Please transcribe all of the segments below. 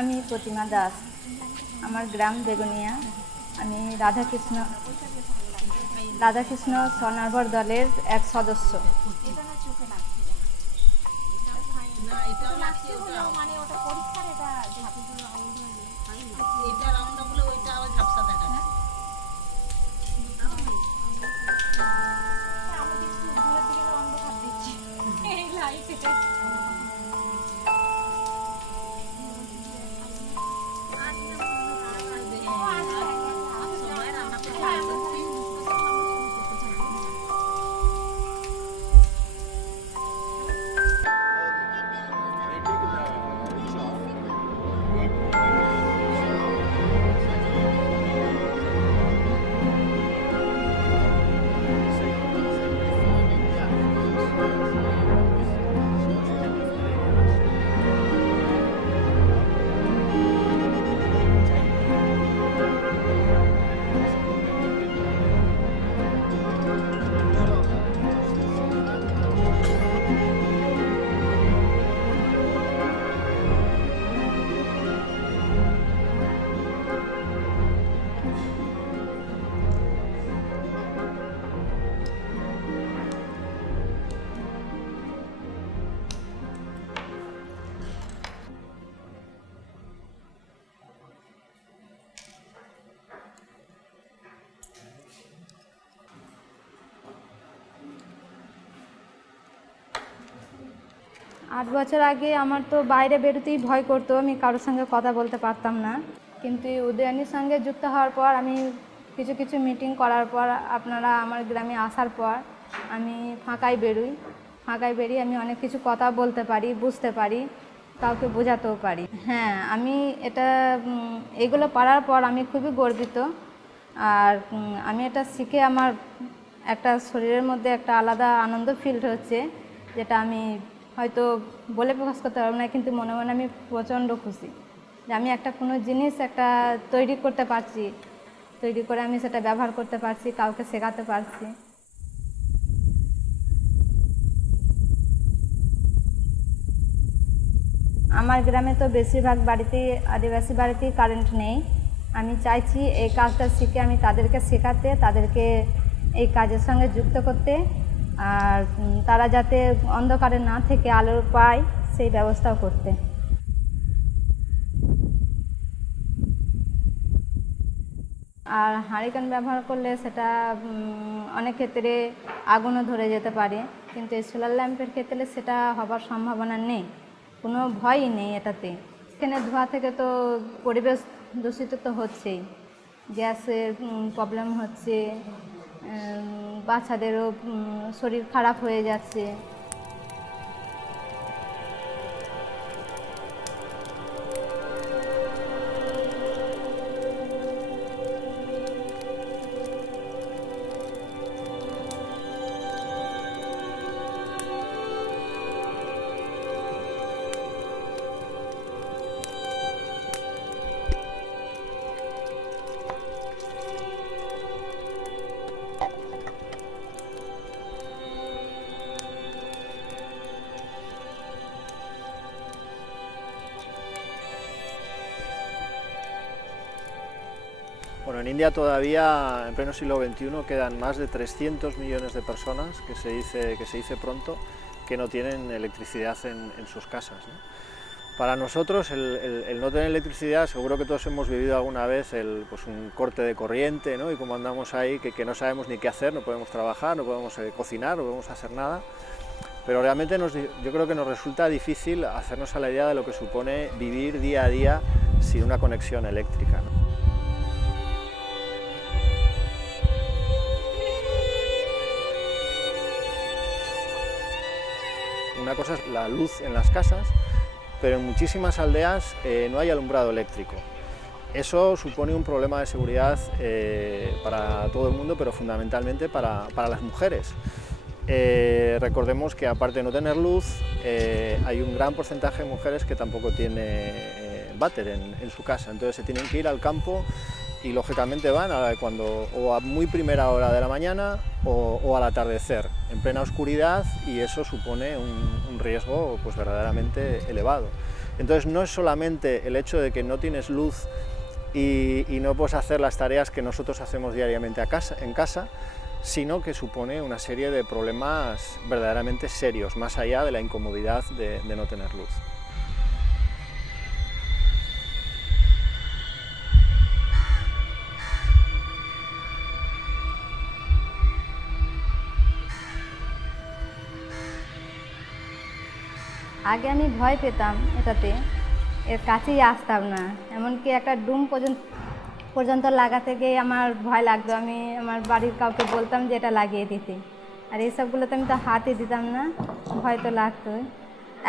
আমি প্রতিমা দাস, আমার গ্রাম বেগুনিয়া। আমি রাধাকৃষ্ণ স্বনির্ভর দলের এক সদস্য। আট বছর আগে আমার তো বাইরে বেরোতেই ভয় করতো, আমি কারোর সঙ্গে কথা বলতে পারতাম না। কিন্তু উদয়ানির সঙ্গে যুক্ত হওয়ার পর, আমি কিছু কিছু মিটিং করার পর, আপনারা আমার গ্রামে আসার পর আমি ফাঁকায় বেরিয়ে আমি অনেক কিছু কথা বলতে পারি, বুঝতে পারি, কাউকে বোঝাতেও পারি। হ্যাঁ, আমি এগুলো পারার পর আমি খুবই গর্বিত। আর আমি এটা শিখে আমার একটা শরীরের মধ্যে একটা আলাদা আনন্দ ফিল হচ্ছে, যেটা আমি হয়তো বলে প্রকাশ করতে পারবো না, কিন্তু মনে মনে আমি প্রচণ্ড খুশি যে আমি কোনো জিনিস তৈরি করতে পারছি, তৈরি করে আমি সেটা ব্যবহার করতে পারছি, কাউকে শেখাতে পারছি। আমার গ্রামে তো বেশিরভাগ বাড়িতেই, আদিবাসী বাড়িতেই কারেন্ট নেই। আমি চাইছি এই কাজটা শিখে আমি তাদেরকে শেখাতে, তাদেরকে এই কাজের সঙ্গে যুক্ত করতে, আর তারা যাতে অন্ধকারে না থেকে আলো পায় সেই ব্যবস্থাও করতে। আর হারিকেন ব্যবহার করলে সেটা অনেক ক্ষেত্রে আগুনও ধরে যেতে পারে, কিন্তু এই সোলার ল্যাম্পের ক্ষেত্রে সেটা হবার সম্ভাবনা নেই, কোনো ভয়ই নেই এটাতে। এখানে ধোঁয়া থেকে তো পরিবেশ দূষিত তো হচ্ছেই, গ্যাসের প্রবলেম হচ্ছে, বাচ্চাদেরও শরীর খারাপ হয়ে যাচ্ছে। Bueno, en India todavía, en pleno siglo XXI, quedan más de 300 millones de personas, que se dice pronto, que no tienen electricidad en sus casas, ¿no? Para nosotros el no tener electricidad, seguro que todos hemos vivido alguna vez pues un corte de corriente, ¿no? Y como andamos ahí, que no sabemos ni qué hacer, no podemos trabajar, no podemos cocinar, no podemos hacer nada. Pero realmente yo creo que nos resulta difícil hacernos a la idea de lo que supone vivir día a día sin una conexión eléctrica, ¿no? Una cosa es la luz en las casas, pero en muchísimas aldeas no hay alumbrado eléctrico. Eso supone un problema de seguridad para todo el mundo, pero fundamentalmente para las mujeres. Recordemos que aparte de no tener luz, hay un gran porcentaje de mujeres que tampoco tiene váter en su casa, entonces se tienen que ir al campo y lógicamente van o a muy primera hora de la mañana o al atardecer, en plena oscuridad, y eso supone un riesgo pues verdaderamente elevado. Entonces no es solamente el hecho de que no tienes luz y no puedes hacer las tareas que nosotros hacemos diariamente en casa, sino que supone una serie de problemas verdaderamente serios, más allá de la incomodidad de no tener luz. আগে আমি ভয় পেতাম এটাতে, এর কাছেই আসতাম না, এমনকি একটা ডুম পর্যন্ত লাগাতে গিয়ে আমার ভয় লাগতো। আমি আমার বাড়ির কাউকে বলতাম যে এটা লাগিয়ে দিতে, আর এইসবগুলোতে আমি তো হাতই দিতাম না, ভয় তো লাগতোই।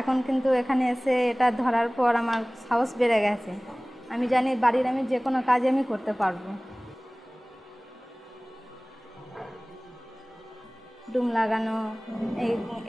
এখন কিন্তু এখানে এসে এটা ধরার পর আমার সাহস বেড়ে গেছে, আমি জানি বাড়ির আমি যে কোনো কাজ আমি করতে পারবো। ডুম লাগানো,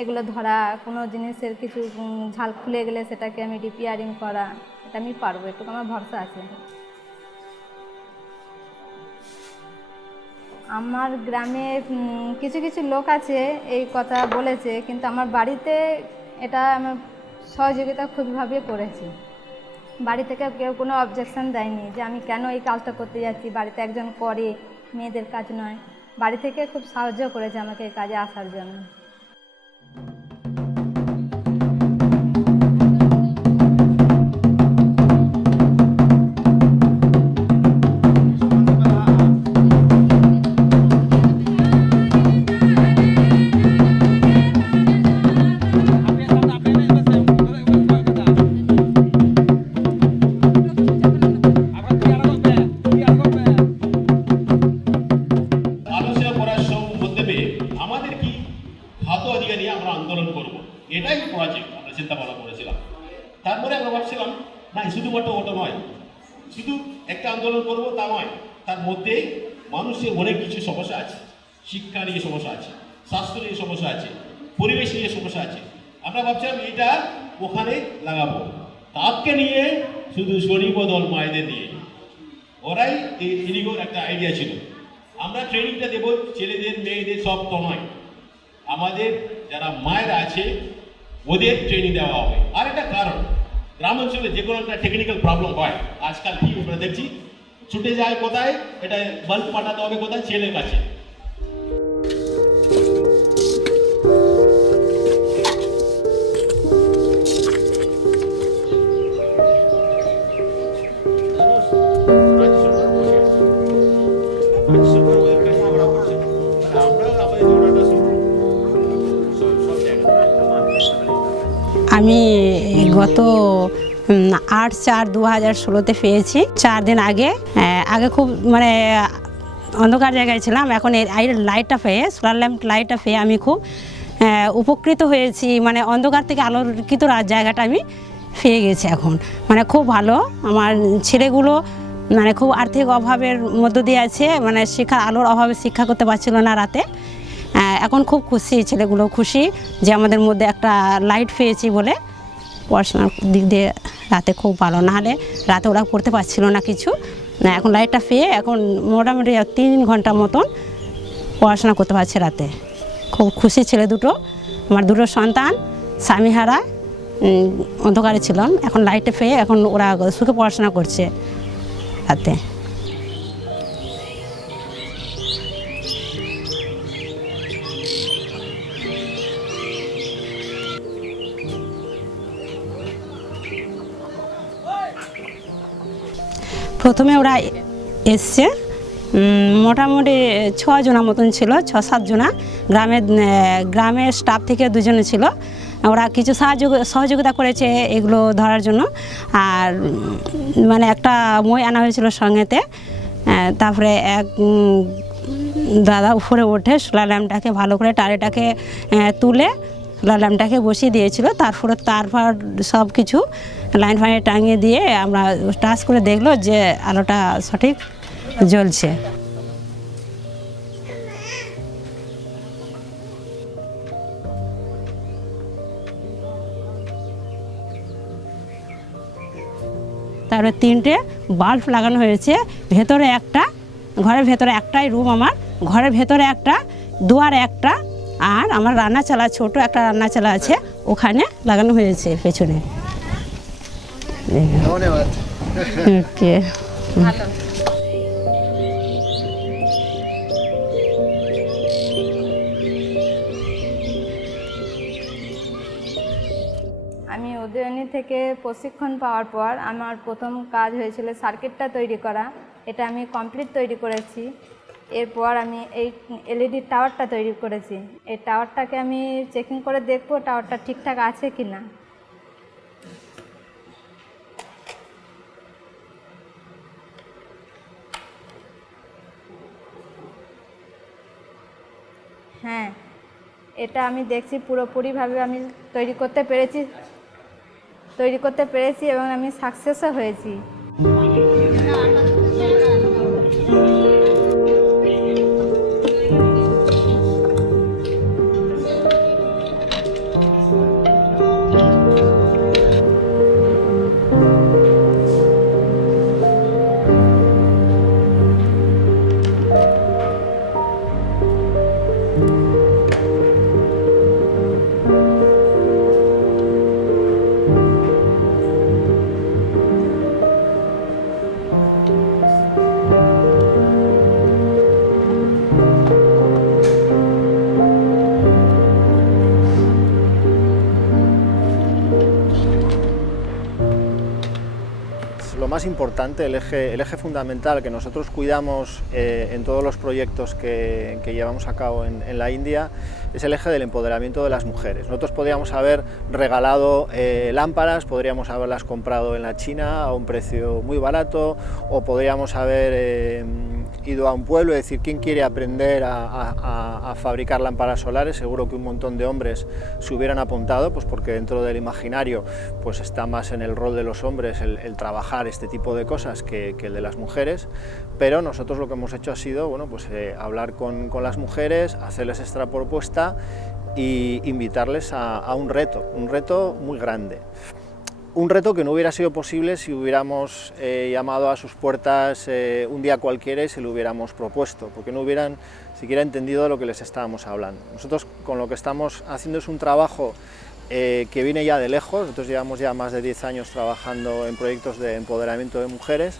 এগুলো ধরা, কোনো জিনিসের কিছু ঝাল খুলে গেলে সেটাকে আমি রিপেয়ারিং করা, এটা আমি পারবো, একটু আমার ভরসা আছে। আমার গ্রামে কিছু কিছু লোক আছে এই কথা বলেছে, কিন্তু আমার বাড়িতে এটা আমার সহযোগিতা খুবভাবে করেছে। বাড়ি থেকে কেউ কোনো অবজেকশন দেয়নি যে আমি কেন এই কাজটা করতে যাচ্ছি, বাড়িতে একজন করে, মেয়েদের কাজ নয়। বাড়ি থেকে খুব সাহায্য করেছে আমাকে এই কাজে আসার জন্য। এটাই প্রজেক্ট আমরা চিন্তা ভাবনা করেছিলাম। তারপরে আমরা ভাবছিলাম না শুধুমাত্র ওটা নয়, শুধু একটা আন্দোলন করবো তা নয়, তার মধ্যে মানুষের অনেক কিছু সমস্যা আছে, শিক্ষা নিয়ে সমস্যা আছে, স্বাস্থ্য নিয়ে সমস্যা আছে, পরিবেশ নিয়ে সমস্যা আছে। আমরা ভাবছিলাম এটা ওখানে লাগাবো, তাপকে নিয়ে শুধু শরীফ দল মায়েদের নিয়ে, ওরাই এই ইনিগোর একটা আইডিয়া ছিল। আমরা ট্রেনিংটা দেবো ছেলেদের মেয়েদের সব তো নয়, আমাদের যারা মায়েরা আছে ওদের ট্রেনিং দেওয়া হবে। আর একটা কারণ, গ্রাম অঞ্চলে যে কোনো একটা টেকনিক্যাল প্রবলেম হয়, আজকাল কি আমরা দেখছি ছুটে যায় কোথায়, এটা বাল্ব পাঠাতে হবে কোথায়, ছেলের কাছে। আমি গত 8/4/2016 পেয়েছি। 4 দিন আগে খুব মানে অন্ধকার জায়গায় ছিলাম, এখন এই লাইটটা পেয়ে, সোলার ল্যাম্প লাইটটা পেয়ে আমি খুব উপকৃত হয়েছি। মানে অন্ধকার থেকে আলোকিত জায়গাটা আমি পেয়ে গেছি এখন, মানে খুব ভালো। আমার ছেলেগুলো মানে খুব আর্থিক অভাবের মধ্য দিয়ে আছে, মানে শিক্ষার আলোর অভাবে শিক্ষা করতে পারছিল না রাতে। এখন খুব খুশি, ছেলেগুলো খুশি যে আমাদের মধ্যে একটা লাইট পেয়েছি বলে। পড়াশোনার দিক দিয়ে রাতে খুব ভালো, নাহলে রাতে ওরা পড়তে পারছিল না কিছু। এখন লাইটটা পেয়ে এখন মোটামুটি 3 ঘন্টা মতন পড়াশোনা করতে পারছে রাতে। খুব খুশি ছেলে দুটো, আমার দুটো সন্তান, স্বামীহারা, অন্ধকারে ছিলাম, এখন লাইটে পেয়ে এখন ওরা সুখে পড়াশোনা করছে রাতে। প্রথমে ওরা এসছে, মোটামুটি 6 জনা মতন ছিল, 6-7 জনা। গ্রামের স্টাফ থেকে 2 জন ছিল, ওরা কিছু সহযোগিতা করেছে এগুলো ধরার জন্য। আর মানে একটা মই আনা হয়েছিল সঙ্গেতে। তারপরে এক দাদা উপরে ওঠে সোলার ল্যাম্পটাকে ভালো করে টারেটাকে তুলে সোলার ল্যাম্পটাকে বসিয়ে দিয়েছিল। তারপর সব কিছু লাইন ফাইনে টাঙিয়ে দিয়ে আমরা টাচ করে দেখলো যে আলোটা সঠিক জ্বলছে। তারপরে 3টে বাল্ব লাগানো হয়েছে, ভেতরে একটা, ঘরের ভেতরে একটাই রুম আমার, ঘরের ভেতরে একটা, দুয়ারে একটা, আর আমার রান্নাচালা ছোট একটা রান্নাচালা আছে ওখানে লাগানো হয়েছে পেছনে। ওকে, আমি উদয়নী থেকে প্রশিক্ষণ পাওয়ার পর আমার প্রথম কাজ হয়েছিল সার্কিটটা তৈরি করা। এটা আমি কমপ্লিট তৈরি করেছি। এরপর আমি এই এলইডি টাওয়ারটা তৈরি করেছি। এই টাওয়ারটাকে আমি চেকিং করে দেখব টাওয়ারটা ঠিকঠাক আছে কি না। হ্যাঁ, এটা আমি দেখছি পুরোপুরিভাবে আমি তৈরি করতে পেরেছি এবং আমি সাকসেসও হয়েছি। Lo más importante, el eje fundamental que nosotros cuidamos en todos los proyectos que llevamos a cabo en la India es el eje del empoderamiento de las mujeres. Nosotros podríamos haber regalado lámparas, podríamos haberlas comprado en la China a un precio muy barato, o podríamos haber ido a un pueblo y decir quién quiere aprender a fabricar lámparas solares. Seguro que un montón de hombres se hubieran apuntado, pues porque dentro del imaginario pues está más en el rol de los hombres el trabajar este tipo de cosas que el de las mujeres, pero nosotros lo que hemos hecho ha sido bueno, pues, hablar con las mujeres, hacerles esta propuesta e invitarles a un reto muy grande. Un reto que no hubiera sido posible si hubiéramos llamado a sus puertas un día cualquiera y se lo hubiéramos propuesto, porque no hubieran siquiera entendido de lo que les estábamos hablando. Nosotros con lo que estamos haciendo es un trabajo que viene ya de lejos. Nosotros llevamos ya más de 10 años trabajando en proyectos de empoderamiento de mujeres.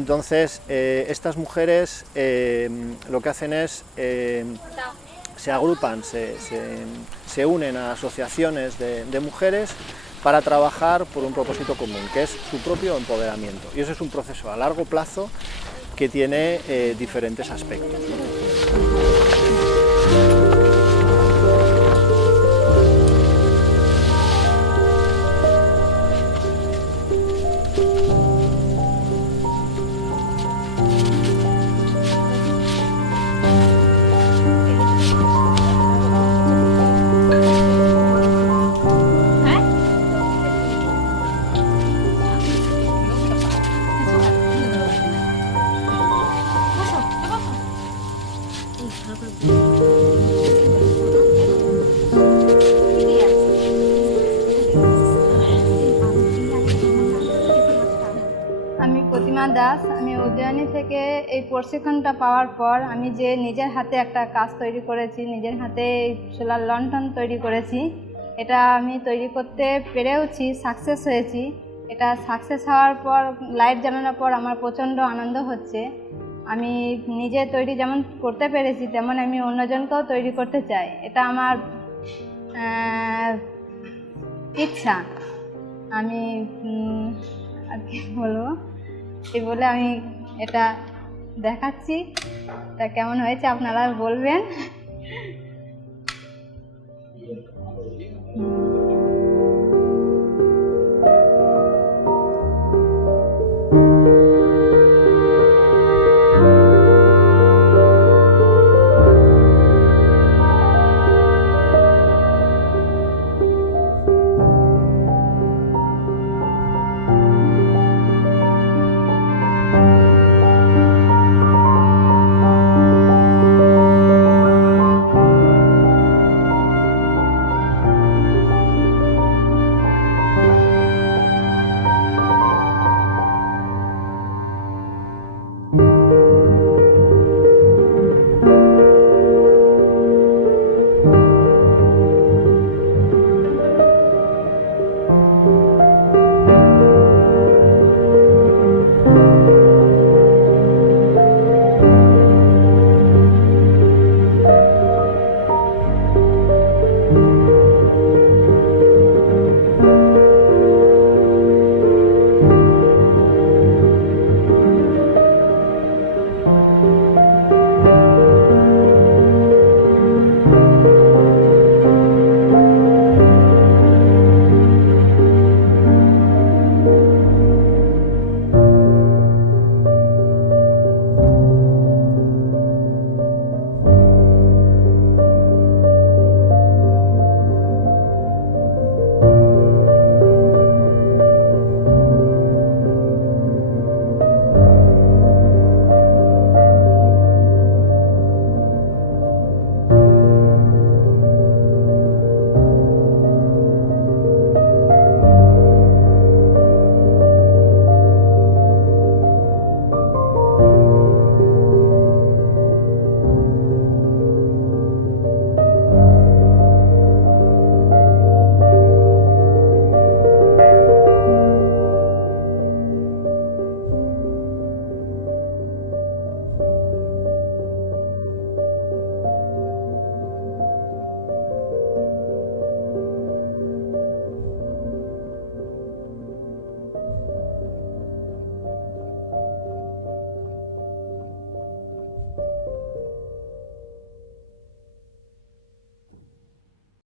Entonces, estas mujeres lo que hacen es, se agrupan, se unen a asociaciones de mujeres para trabajar por un propósito común, que es su propio empoderamiento. Y eso es un proceso a largo plazo que tiene diferentes aspectos, ¿no? আমি প্রতিমা দাস। আমি উদয়নী থেকে এই প্রশিক্ষণটা পাওয়ার পর আমি যে নিজের হাতে একটা কাজ তৈরি করেছি, নিজের হাতে সোলার লণ্ঠন তৈরি করেছি, এটা আমি তৈরি করতে পেরেওছি, সাকসেস হয়েছি। এটা সাকসেস হওয়ার পর, লাইট জ্বালানোর পর আমার প্রচণ্ড আনন্দ হচ্ছে। আমি নিজে তৈরি যেমন করতে পেরেছি তেমন আমি অন্যজনকেও তৈরি করতে চাই। এটা আমার ইচ্ছা। আমি আর কি বলবো, এই বলে আমি এটা দেখাচ্ছি। তা কেমন হয়েছে আপনারা বলবেন।